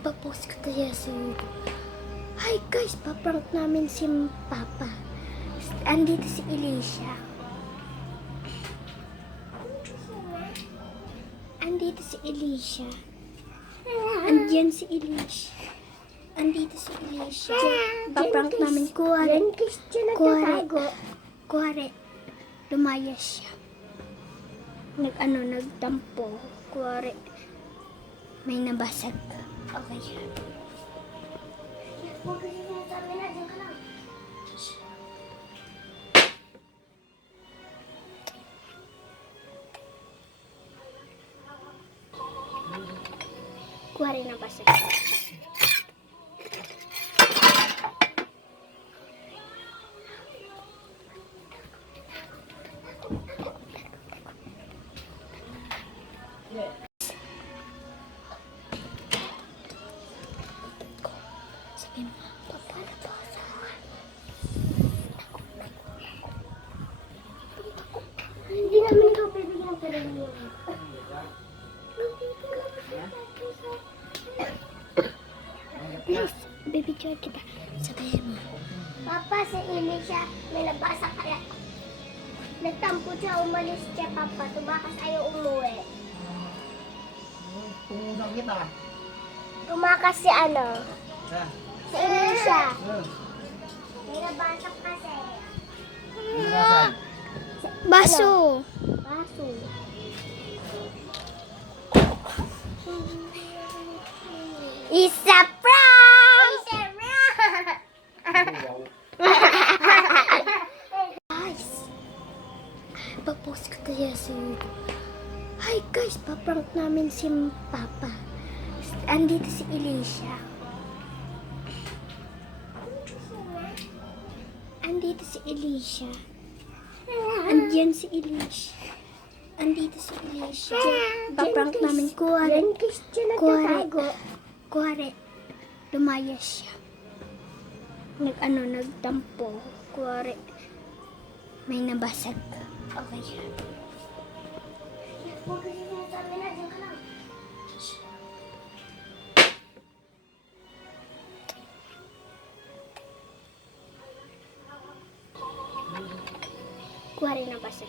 Papost ko tayo sa YouTube. Hi guys, paprank namin si Papa. Andito si Alicia. Andito si Alicia. Andiyan si Alicia. Andito si Alicia. Paprank namin. Kuwari. Lumayas siya. Nagtampo. Kuwari. May nabasag. Okay. Kuwari nabasag. Sabi mo, Papa, nabasag. Hindi namin ikaw bibigyan ka rin yun. Please, bibigyan kita. Sabihin mo. Papa, si Alicia, may nabasa kaya. Nagtampo siya, umalis siya, Papa. Tumakas ayaw umuwi. Tungusang kita. Tumakas si ano? Si Alicia. May nabasa kasi. Baso. Baso. Isa prank! Isa prank! Guys, papost ko tayo sa YouTube. Hi guys, paprank namin si Papa. Andito si Alicia. Andito si Alicia. Andiyan si Alicia. Andito si Alicia. Paprank namin. Kuwari. Lumayas siya. Nagtampo. Kuwari. May nabasag. Okay. Kuwari nabasag.